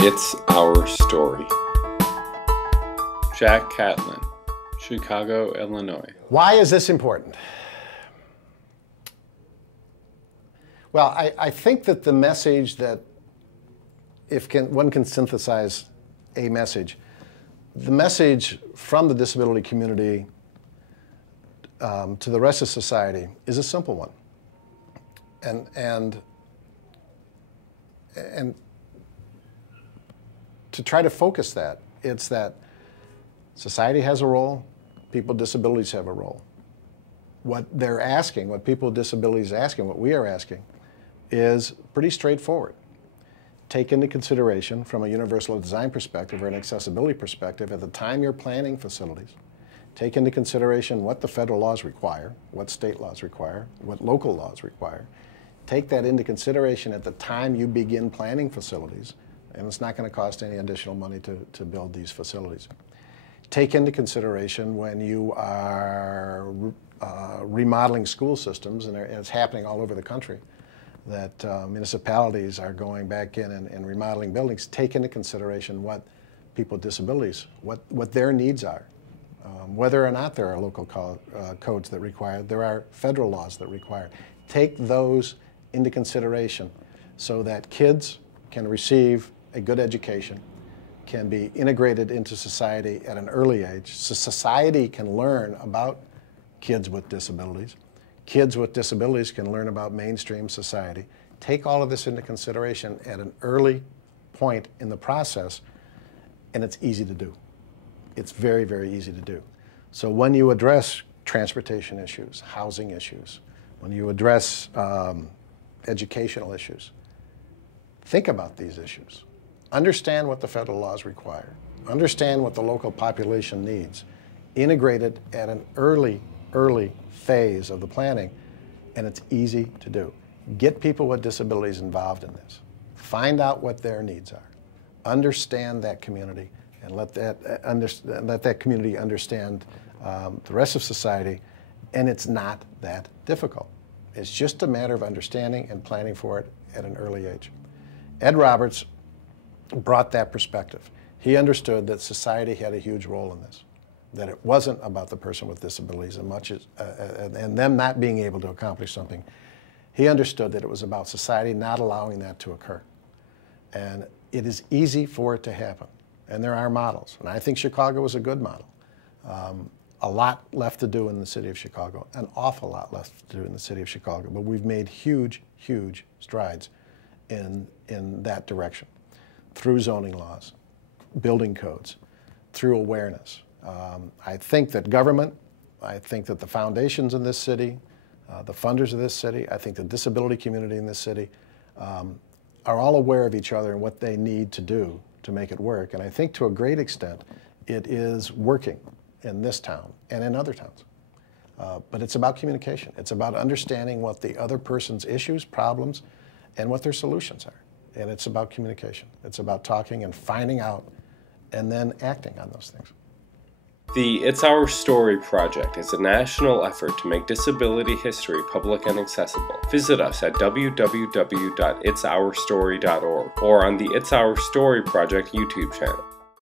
It's Our Story. Jack Catlin, Chicago, Illinois. Why is this important? Well, I think that the message that, one can synthesize a message, the message from the disability community to the rest of society is a simple one. And to try to focus that, it's that society has a role, people with disabilities have a role. What they're asking, what people with disabilities are asking, what we are asking, is pretty straightforward. Take into consideration from a universal design perspective or an accessibility perspective at the time you're planning facilities. Take into consideration what the federal laws require, what state laws require, what local laws require. Take that into consideration at the time you begin planning facilities, and it's not going to cost any additional money to build these facilities. Take into consideration when you are remodeling school systems, and it's happening all over the country, that municipalities are going back in and remodeling buildings. Take into consideration what people with disabilities, what their needs are. Whether or not there are local codes that require, there are federal laws that require. Take those into consideration so that kids can receive a good education, can be integrated into society at an early age, so society can learn about kids with disabilities. Kids with disabilities can learn about mainstream society. Take all of this into consideration at an early point in the process, and it's easy to do. It's very, very easy to do. So when you address transportation issues, housing issues, when you address educational issues, think about these issues. Understand what the federal laws require. Understand what the local population needs. Integrate it at an early phase of the planning, and it's easy to do. Get people with disabilities involved in this. Find out what their needs are. Understand that community, and let that community understand the rest of society, and it's not that difficult. It's just a matter of understanding and planning for it at an early age. Ed Roberts brought that perspective. He understood that society had a huge role in this, that it wasn't about the person with disabilities as much as, and them not being able to accomplish something. He understood that it was about society not allowing that to occur. And it is easy for it to happen. And there are models. And I think Chicago was a good model. A lot left to do in the city of Chicago, an awful lot left to do in the city of Chicago, but we've made huge, huge strides in that direction through zoning laws, building codes, through awareness. I think that government, I think that the foundations in this city, the funders of this city, I think the disability community in this city are all aware of each other and what they need to do to make it work. And I think to a great extent, it is working in this town and in other towns. But it's about communication. It's about understanding what the other person's issues, problems, and what their solutions are. And it's about communication. It's about talking and finding out and then acting on those things. The It's Our Story project is a national effort to make disability history public and accessible. Visit us at www.itsourstory.org or on the It's Our Story project YouTube channel.